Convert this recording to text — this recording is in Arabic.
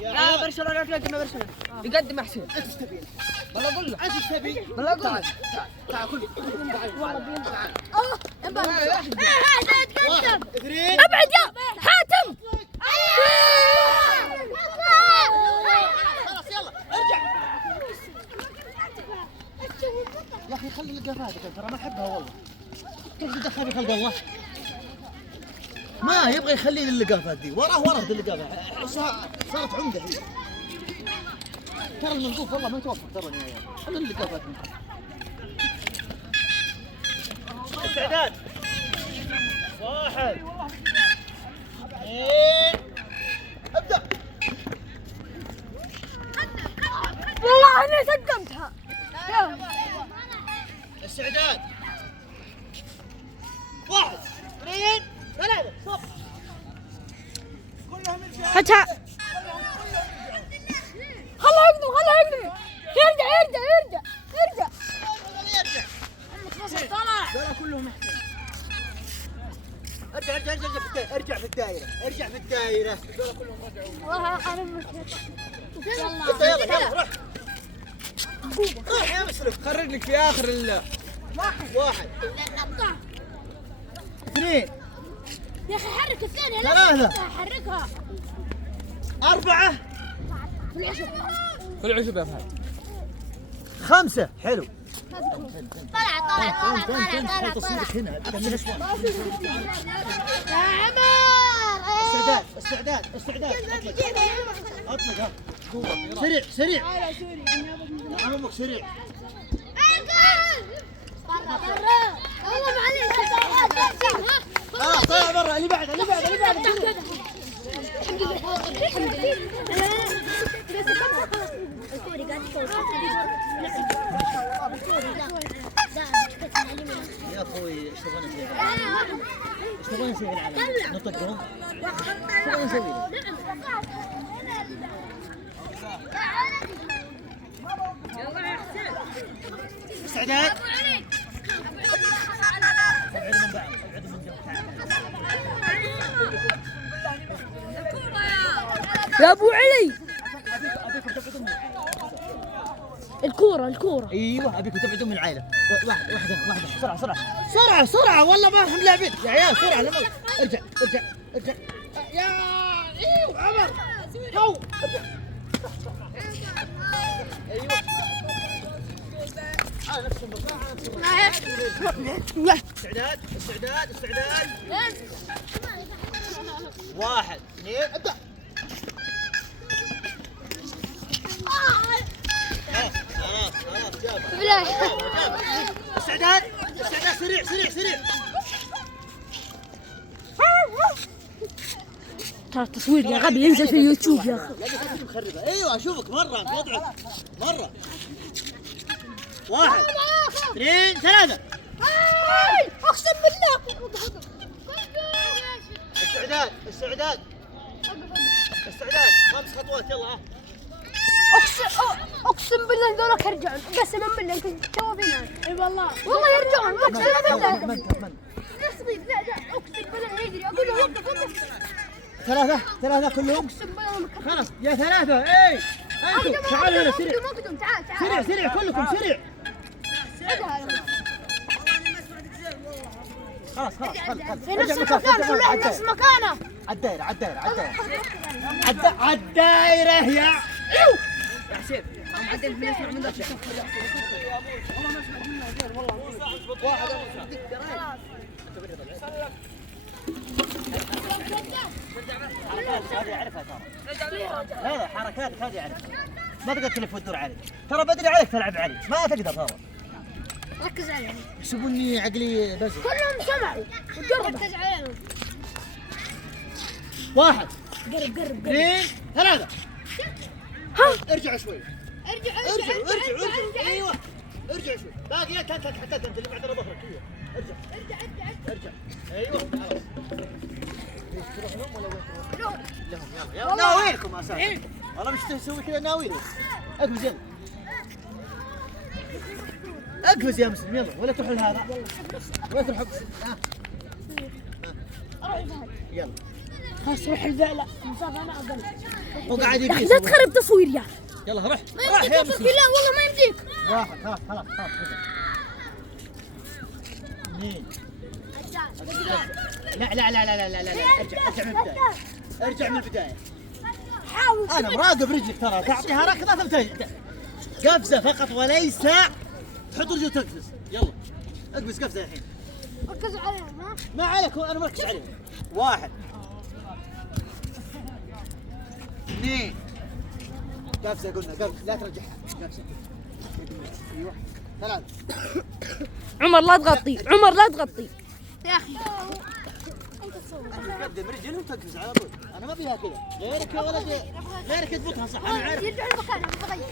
لا برشلونه اتلتيكو برشلونه يقدم احسن. انت ايش تبي؟ والله اقول له انت ايش تبي؟ والله اقول له تعال كل والله تعال. واحد اثنين ابعد يا حاتم. خلاص يلا ارجع يا اخي خلي اللقافات ترى ما احبها والله. تقصد تدخل خلق الله ما يبغى يخلي لي اللقافات دي وراه ذي اللقافات صارت عمده هي. ترى المنظوف والله ما يتوفر ترى يا عيال. خلي اللقافات استعداد واحد اثنين ابدا. والله انا سقمتها. استعداد واحد اثنين ثلاثة صف كلهم فتح. خله يقدم يرجع. دول كلهم احسن. ارجع في الدائرة دول كلهم رجعوا. والله انا يلا روح يا مسلم. خرج لك في اخر واحد اثنين يا اخي حرك الثانية. ثلاثة حركها. أربعة في العشب يا فهد. خمسة حلو. طلع. تصويرك هنا يا عمر. استعداد اطلق سريع نعم امك سريع. والله معليش. طلع برا. اللي بعد يا اخوي ايش تبغى نسوي العالم؟ نطقهم؟ ايش تبغى نسوي؟ استعداد يا ابو علي. الكورة. ايوه ابيكم تبعدون من العائله. واحده سرعه والله ما هم لاعبين يا عيال. سرعه ارجع يا ايوه عمر هو ارجع. ايوه استعداد واحد اثنين ابدا. خلاص جاب. استعداد سريع. ترى التصوير يا غبي ينزل في اليوتيوب يا اخي. لا مخربه. ايوه اشوفك مره وضعك مره. واحد اثنين ثلاثة اقسم بالله. استعداد 5 خطوات يلا ها. اقسم بالله هذولك يرجعون. قسما بالله انت تو فينا. اي والله يرجعون. اقسم بالله. من نصبي. لا اقسم بالله يجري. اقول له وقف. ثلاثة كلهم. اقسم بالله خلاص يا ثلاثة. اي انتم تعالوا هنا سريع. مقدم. تعال. سريع كلكم سريع. خلاص في نفس المكان. كل واحد نفس مكانه. عالدائرة يا حسين هم عدين بنسمع من ذاك. والله ما سمعت منه زين والله. هذا حركاتك هذه عليك. ما تقدر تلف وتدور عليك. ترى بدري عليك تلعب علي. ما تقدر ترى. ركز عليهم. يحسبوني عقلي بس. كلهم سمعوا. ركز عليهم. واحد قرب. اثنين ثلاثة. ارجع شوي. ارجع. ايوه ارجع شوي. باقي انت حتى انت اللي بعد ظهرك. ايوه ارجع. ايوه خلاص. تروح لهم ولا وين تروح؟ لهم يلا ناويلكم اساسا. والله مش تسوي كذا ناويلكم. اقفز يلا. اقفز يا مسلم يلا ولا تروح لهذا. ولا تروح يلا خلاص روح الزعلة مصطفى انا اقل. هو قاعد يا اخي يبي لا تخرب تصوير يا اخي. يلا روح ما روح يمديك يا يا مسلم. لا والله ما يمديك. واحد خلاص اثنين. لا ارجع من البداية. ارجع من البداية. حاول. انا مراقب رجلك ترى تعطيها ركضة ثم قفزة فقط وليس تحط رجل وتقفز. يلا اقفز قفزة الحين. ركزوا عليهم ها. ما عليك انا مركز عليهم. واحد اثنين قفزة قلنا قفزة لا ترجعها قفزة. ايوه ثلاثة. عمر لا تغطي عمر لا تغطي يا اخي. انت تصور. تقدم رجل وتقفز على طول. انا ما فيها كذا غيرك يا ولد غيرك تضبطها صح انا عارف. يرجعوا لمكانهم بغير.